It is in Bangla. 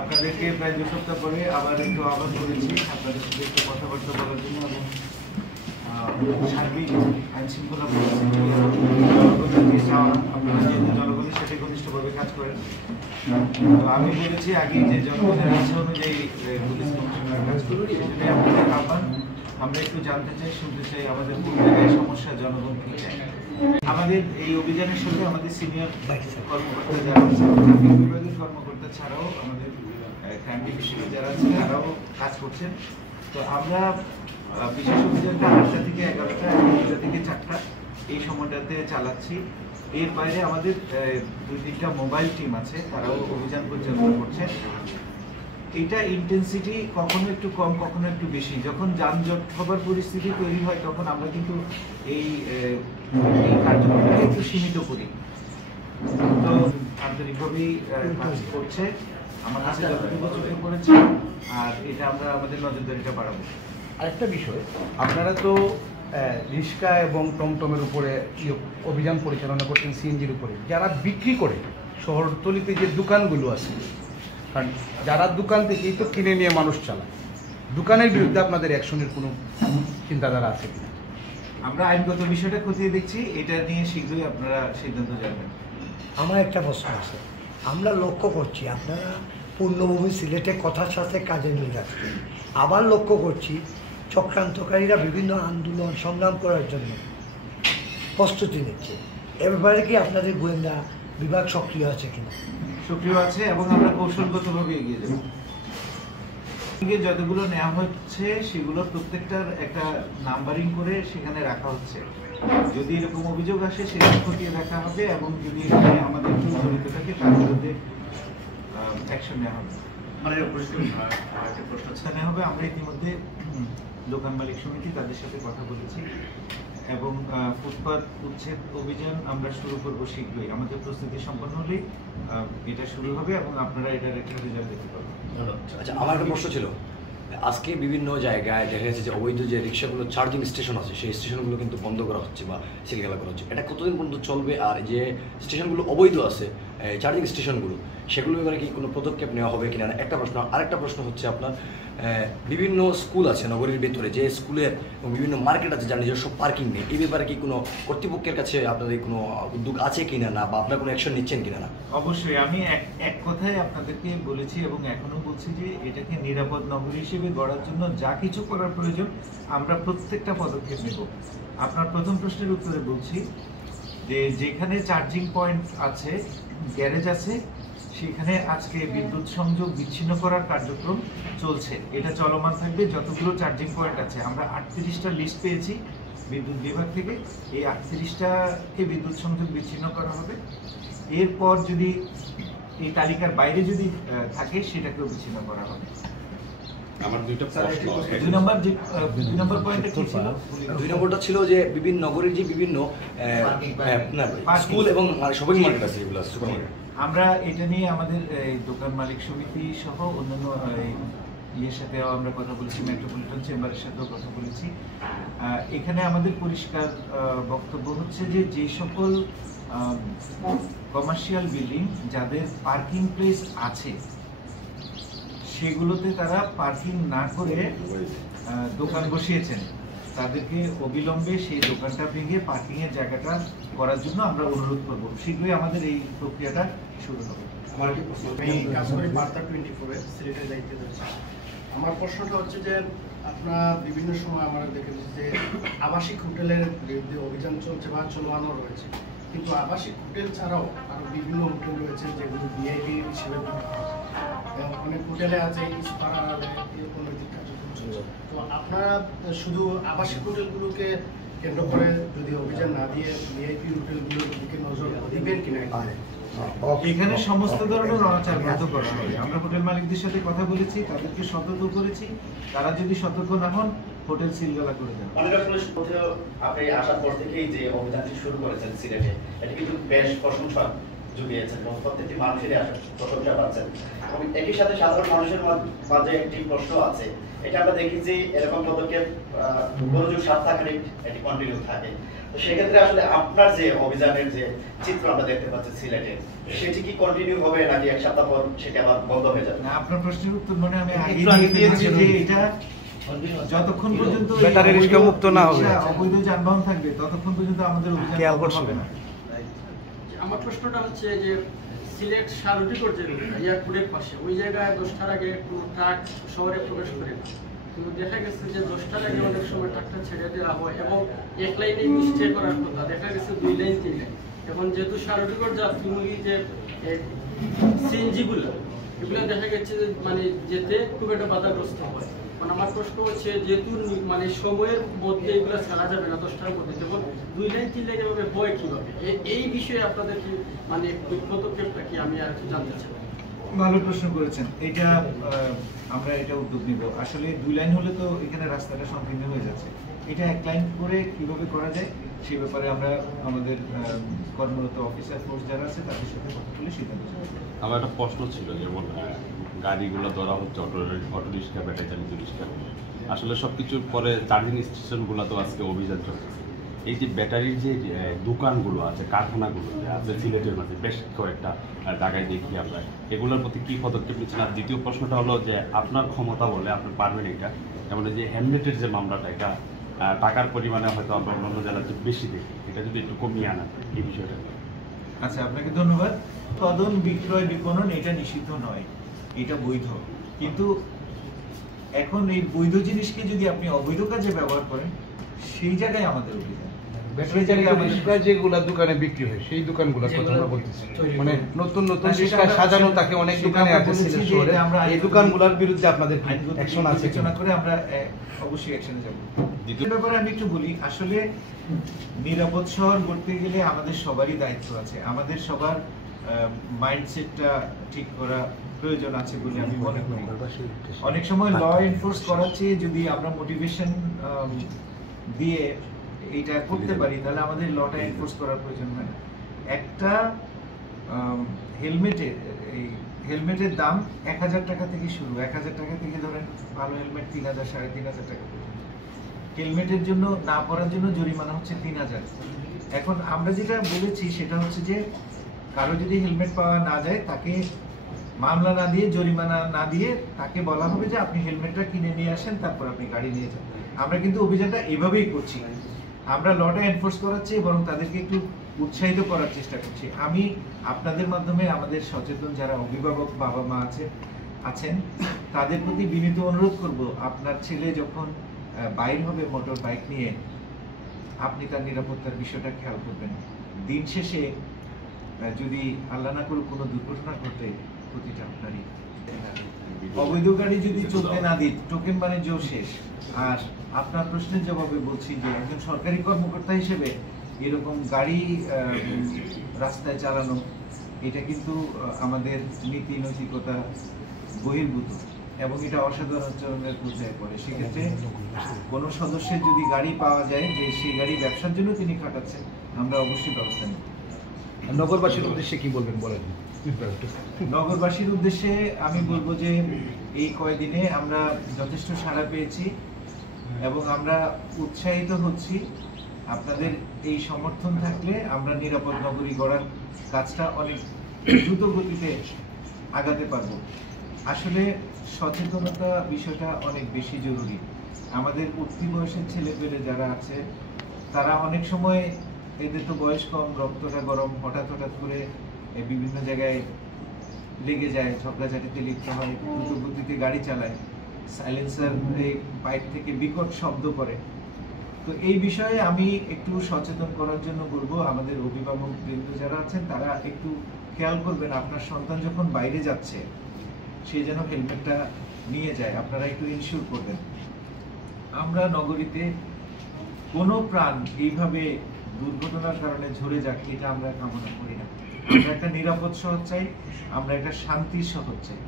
আপনাদেরকে প্রায় 2 সপ্তাহ পরে আবার একটু আহ্বান করেছি আপনাদের সাথে একটু কথাবার্তা বলার জন্য এবং সার্বিক আইন শৃঙ্খলা পরিস্থিতি আপনারা যেহেতু জনগণের সাথে ঘনিষ্ঠভাবে কাজ করেন, তো আমি বলেছি আগে যে জনগণের ইচ্ছা অনুযায়ী পুলিশ কমিশনার কাজ করুন। সেজন্য আপনাদের আহ্বান, আমরা একটু জানতে চাই, শুনতে চাই আমাদের কোন জায়গায় সমস্যা, জনগণ কি চায়। আমাদের এই অভিযানের সাথে আমাদের সিনিয়র কর্মকর্তা যারা আছেন, ট্রাফিক বিভাগের কর্মকর্তা ছাড়াও আমাদের ক্রাইম ডিভিশনে যারা আছেন তারাও কাজ করছেন। তো আমরা বিশেষ অভিযানটা 8টা থেকে 11টা, 2টা থেকে 4টা এই সময়টাতে চালাচ্ছি। এর বাইরে আমাদের 2-3টা মোবাইল টিম আছে, তারাও অভিযান পরিচালনা করছে। এটা ইন্টেন্সিটি কখনো একটু কম, কখনো একটু বেশি। যখন যানজট হবার পরিস্থিতি তৈরি হয় তখন আমরা কিন্তু এই কার্যক্রমটাকে একটু সীমিত করি। তো আন্তরিকভাবেই কাজ করছে, আমার কাছে যতটুকু চোখে পড়েছে, আর এটা আমরা আমাদের নজরদারিটা বাড়াবো। আরেকটা বিষয়, আপনারা তো রিক্সা এবং টমটমের উপরে অভিযান পরিচালনা করছেন, সিএনজির উপরে যারা বিক্রি করে শহরতলিতে যে দোকানগুলো আছে, কারণ যারা দোকান থেকেই তো কিনে নিয়ে মানুষ চালায়, দোকানের বিরুদ্ধে আপনাদের অ্যাকশনের কোনো চিন্তাধারা আছে কিনা? আমরা আইনগত বিষয়টা খতিয়ে দেখছি, এটা নিয়ে শীঘ্রই আপনারা সিদ্ধান্ত জানবেন। আমার একটা প্রশ্ন আছে, আমরা লক্ষ্য করছি আপনারা পূর্ণভূমি সিলেটে কথার সাথে কাজে মিল রাখছেন, আবার লক্ষ্য করছি চক্রান্তকারীরা বিভিন্ন আন্দোলন সংগ্রাম করার জন্য প্রস্তুতি নিচ্ছে। এ ব্যাপারে কি আপনাদের গোয়েন্দা বিভাগ সক্রিয় আছে কিনা? সক্রিয় আছে এবং আমরা কৌশলগতভাবে এগিয়ে যাব। যতগুলো নেওয়া হচ্ছে সেগুলো প্রত্যেকটার একটা নাম্বারিং করে সেখানে রাখা হচ্ছে। যদি এরকম অভিযোগ আসে সেটা খতিয়ে দেখা হবে এবং যদি এখানে আমাদের কেউ জড়িত থাকে তার বিরুদ্ধে অ্যাকশন নেওয়া হবে। মানে প্রশ্ন নেওয়া হবে। আমরা ইতিমধ্যে দোকান মালিক সমিতি তাদের সাথে কথা বলেছি এবং ফুটপাত উচ্ছেদ অভিযান আমরা শুরু করবো শীঘ্রই। আমাদের প্রস্তুতি সম্পন্ন হলেই এটা শুরু হবে এবং আপনারা এটার একটা রেজাল্ট দেখতে পাবেন। আচ্ছা, আমার একটা প্রশ্ন ছিল, আজকে বিভিন্ন জায়গায় দেখা যাচ্ছে যে অবৈধ যে রিক্সাগুলো চার্জিং স্টেশন আছে সেই স্টেশনগুলো কিন্তু বন্ধ করা হচ্ছে বা সিলগালা করা হচ্ছে, এটা কতদিন পর্যন্ত চলবে? আর যে স্টেশনগুলো অবৈধ আছে চার্জিং স্টেশনগুলো, সেগুলো ব্যাপারে কি কোনো পদক্ষেপ নেওয়া হবে কিনা, একটা প্রশ্ন। আরেকটা প্রশ্ন হচ্ছে আপনার বিভিন্ন স্কুল আছে নগরীর ভেতরে, যে স্কুলের এবং বিভিন্ন মার্কেট আছে যার নিজস্ব পার্কিং নেই, এই ব্যাপারে কি কোনো কর্তৃপক্ষের কাছে আপনাদের কোনো উদ্যোগ আছে কিনা না, বা আপনার কোনো অ্যাকশন নিচ্ছেন কিনা না? অবশ্যই আমি এক কথায় আপনাদেরকে বলেছি এবং এখনো বলছি যে এটাকে নিরাপদ নগরী হিসেবে গড়ার জন্য যা কিছু করার প্রয়োজন আমরা প্রত্যেকটা পদক্ষেপ নেব। আপনার প্রথম প্রশ্নের উত্তরে বলছি যে যেখানে চার্জিং পয়েন্ট আছে, গ্যারেজ আছে, সেখানে আজকে বিদ্যুৎ সংযোগ বিচ্ছিন্ন করার কার্যক্রম চলছে। এটা চলমান থাকবে। যতগুলো চার্জিং পয়েন্ট আছে, আমরা 38টা লিস্ট পেয়েছি বিদ্যুৎ বিভাগ থেকে, এই 38টাকে বিদ্যুৎ সংযোগ বিচ্ছিন্ন করা হবে। এরপর যদি এই তালিকার বাইরে যদি থাকে সেটাকেও বিচ্ছিন্ন করা হবে। আমার দুইটা প্রশ্ন। 2 নম্বর পয়েন্টে কি ছিল? 2 নম্বরটা ছিল যে বিভিন্ন নগরীর যে বিভিন্ন স্কুল এবং শপিং মার্কেট আছে, এগুলো সুপার মার্কেট, আমরা এটা নিয়ে আমাদের দোকান মালিক সমিতি সহ অন্যান্য ইয়ের সাথেও আমরা কথা বলেছি, মেট্রোপলিটন চেম্বারের সাথেও কথা বলেছি। এখানে আমাদের পরিষ্কার বক্তব্য হচ্ছে যে যে সকল কমার্শিয়াল বিল্ডিং যাদের পার্কিং প্লেস আছে সেগুলোতে তারা পার্কিং না করে দোকান বসিয়েছেন, তাদেরকে অবিলম্বে সেই দোকানটা ভেঙে পার্কিংয়ের জায়গাটা করার জন্য আমরা অনুরোধ করব। শীঘ্রই আমাদের এই প্রক্রিয়াটা শুরু হবে। আমার কি প্রশ্ন, আমি কাজ করি বার্তা 24-এ সিলেটের দায়িত্বে রয়েছে। আমার প্রশ্নটা হচ্ছে যে আপনারা বিভিন্ন সময় আমরা দেখেছি যে আবাসিক হোটেলের বিরুদ্ধে অভিযান চলছে বা চলমানো রয়েছে, কিন্তু আবাসিক হোটেল ছাড়াও আরও বিভিন্ন হোটেল রয়েছে যেগুলো ভিআইপি হিসেবে অনেক হোটেলে আছে অনৈতিক কার্যক্রম চলছে। তো আপনারা শুধু আবাসিক হোটেলগুলোকে কেন্দ্র করে যদি অভিযান না দিয়ে ভিআইপি হোটেলগুলোর দিকে নজর দিবেন কিনা? এখানে সমস্ত ধরনের অনাচার বন্ধ করা হবে। আমরা হোটেল মালিকদের সাথে কথা বলেছি, তাদেরকে সতর্ক করেছি, তারা যদি সতর্ক না হন হোটেল সিলগালা করে দেন। আপনি আসার পর থেকেই যে অভিযানটি শুরু করেছেন সিলেটে, এটা কিন্তু বেশ প্রশংসা জুগিয়েছেন এবং প্রত্যেকটি মানুষেরই প্রশংসা পাচ্ছেন। এবং একই সাথে সাধারণ মানুষের মাঝে একটি প্রশ্ন আছে, এটা আমরা দেখি যে এরকম পদক্ষেপ গরুজুর সপ্তাহখানিক এটি কন্টিনিউ থাকে। তো সেক্ষেত্রে আসলে আপনার যে অভিযানের যে চিত্র আমরা দেখতে পাচ্ছি সিলেটে, সেটি কি কন্টিনিউ হবে নাকি এক সপ্তাহ পর সেটা আবার বন্ধ হয়ে যাবে? না, আপনার প্রশ্নের উত্তর মানে আমি আগে দিয়েছি যে এটা যতক্ষণ পর্যন্ত ব্যাটারি রিক্সা মুক্ত না হবে, অবৈধ যানবাহন থাকবে, ততক্ষণ পর্যন্ত আমাদের অভিযান খেয়াল বন্ধ করছি হবে না। আমার প্রশ্নটা হচ্ছে যে সিলেট সারুটিকর যে এয়ারপোর্টের পাশে ওই জায়গায় 10টার আগে কোনো ট্রাক শহরে প্রবেশ করে না, কিন্তু দেখা গেছে যে 10টার আগে অনেক সময় ট্রাকটা ছেড়ে দেওয়া হয় এবং এক লাইনে স্টে করার কথা, দেখা গেছে 2 লাইন 3 লাইন। এখন যেহেতু সারুটিকর যাত্রীমূলী যে সিএনজিগুলো, এগুলো দেখা গেছে যে মানে যেতে খুব একটা বাধাগ্রস্ত হয়। মানে আমার প্রশ্ন হচ্ছে যেহেতু মানে সময়ের মধ্যে এগুলো ছাড়া যাবে না 10টার মধ্যে, যেমন 2 লাইন 3 লাইন এভাবে হয় কিভাবে, এই বিষয়ে আপনাদের কি মানে পদক্ষেপটা কি আমি আর একটু জানতে চাই। ভালো প্রশ্ন করেছেন, এটা আমরা এটা উদ্যোগ নিব। আসলে 2 লাইন হলে তো এখানে রাস্তাটা সংকীর্ণ হয়ে যাচ্ছে, এটা 1 লাইন করে কিভাবে করা যায় সেই ব্যাপারে আমরা আমাদের কর্মরত অফিসার ফোর্স যারা আছে তাদের সাথে কথা বলে সিদ্ধান্ত নেব। আমার একটা প্রশ্ন ছিল, যেমন গাড়িগুলো ধরা হচ্ছে অটো রিক্সা, ব্যাটারি চালিত রিক্সা, আসলে সব কিছুর পরে চার্জিং স্টেশনগুলো তো আজকে অভিযান চলছে। এই যে ব্যাটারির যে দোকানগুলো আছে, কারখানাগুলো আছে সিলেটের মাঝে বেশ কয়েকটা জায়গায় দেখি আমরা, এগুলোর প্রতি কী পদক্ষেপ নিচ্ছেন? আর দ্বিতীয় প্রশ্নটা হলো যে আপনার ক্ষমতা বলে আপনার পারবেন এটা, যেমন যে হেলমেটের যে মামলাটা, এটা টাকার পরিমাণে হয়তো আমরা অন্যান্য জেলাতে বেশি দেখি, এটা যদি একটু কমিয়ে আনা এই বিষয়টা। আচ্ছা, আপনাকে ধন্যবাদ। উৎপাদন, বিক্রয়, বিপণন এটা নিষিদ্ধ নয়, এটা বৈধ। কিন্তু এখন এই বৈধ জিনিসকে যদি আপনি অবৈধ কাজে ব্যবহার করেন, সেই জায়গায় আমাদের অভিযান। ব্যাটারি চালিত রিক্সা যেগুলা দোকানে বিক্রি হয় সেই দোকানগুলোর কথা আমরা বলতেছি, মানে নতুন নতুন রিক্সা সাজানো থাকে অনেক দোকানে আছে সিলেট শহরে, এই দোকানগুলোর বিরুদ্ধে আপনাদের অ্যাকশন আছে আলোচনা করে আমরা অবশ্যই অ্যাকশনে যাব। দ্বিতীয় ব্যাপারে আমি একটু বলি, আসলে নিরাপদ শহর গড়তে গেলে আমাদের সবারই দায়িত্ব আছে, আমাদের সবার মাইন্ডসেটটা ঠিক করা প্রয়োজন আছে বলে আমি মনে করি। অনেক সময় ল এনফোর্স করার চেয়ে যদি আমরা মোটিভেশন দিয়ে এইটা করতে পারি, তাহলে আমাদের লটা এনফোর্স করার প্রয়োজন হয় না। একটা হেলমেটের দাম 1000 টাকা থেকে শুরু, 1000 টাকা থেকে ধরেন ভালো হেলমেট 3000 3500 টাকা পর্যন্ত। হেলমেটের জন্য না পরার জন্য জরিমানা হচ্ছে 3000। এখন আমরা যেটা বলেছি সেটা হচ্ছে যে কারো যদি হেলমেট পাওয়া না যায়, তাকে মামলা না দিয়ে, জরিমানা না দিয়ে, তাকে বলা হবে যে আপনি হেলমেটটা কিনে নিয়ে আসেন, তারপর আপনি গাড়ি নিয়ে যান। আমরা কিন্তু অভিযানটা এভাবেই করছি, আমরা লটা এনফোর্স করাচ্ছি এবং তাদেরকে একটু উৎসাহিত করার চেষ্টা করছি। আমি আপনাদের মাধ্যমে আমাদের সচেতন যারা অভিভাবক বাবা মা আছেন তাদের প্রতি বিনীত অনুরোধ করব, আপনার ছেলে যখন বাইর হবে মোটর বাইক নিয়ে, আপনি তার নিরাপত্তার বিষয়টা খেয়াল করবেন। দিন শেষে যদি আল্লাহ না করুক কোনো দুর্ঘটনা ঘটে, ক্ষতিটা আপনারই। অবৈধ গাড়ি যদি চলতে না দিই, টোকেন বাণিজ্য শেষ। আর আপনার প্রশ্নের জবাবে বলছি যে একজন সরকারি কর্মকর্তা হিসেবে এরকম গাড়ি রাস্তায় চালানো, এটা কিন্তু আমাদের নীতি নৈতিকতা বহির্ভূত এবং এটা অসাধারণ আচরণের পর্যায়ে পড়ে। সেক্ষেত্রে কোনো সদস্যের যদি গাড়ি পাওয়া যায় যে সেই গাড়ি ব্যবসার জন্য তিনি খাটাচ্ছেন, আমরা অবশ্যই ব্যবস্থা নেব। নগরবাসীর উদ্দেশ্যে কি বলবেন বলেন? নগরবাসীর উদ্দেশ্যে আমি বলবো যে এই কয়েকদিনে আমরা যথেষ্ট সাড়া পেয়েছি এবং আমরা উৎসাহিত হচ্ছি। আপনাদের এই সমর্থন থাকলে আমরা নিরাপদ নগরী গড়ার কাজটা অনেক দ্রুত গতিতে আগাতে পারবো। আসলে সচেতনতা বিষয়টা অনেক বেশি জরুরি। আমাদের উঠতি বয়সের ছেলেপেলে যারা আছে তারা অনেক সময়, এদের তো বয়স কম, রক্তটা গরম, হঠাৎ করে বিভিন্ন জায়গায় লেগে যায়, ঝগড়াঝাটিতে লিপ্ত হয়, দ্রুত গতিতে গাড়ি চালায়, সাইলেন্সার এই পাইপ থেকে বিকট শব্দ করে। তো এই বিষয়ে আমি একটু সচেতন করার জন্য বলবো, আমাদের অভিভাবক বৃন্দ যারা আছেন তারা একটু খেয়াল করবেন, আপনার সন্তান যখন বাইরে যাচ্ছে সে যেন হেলমেটটা নিয়ে যায়, আপনারা একটু ইনশিওর করবেন। আমরা নগরীতে কোনো প্রাণ এইভাবে দুর্ঘটনার কারণে ঝরে যাক, এটা আমরা কামনা করি না। আমরা একটা নিরাপদ শহর চাই, আমরা একটা শান্তির শহর চাই।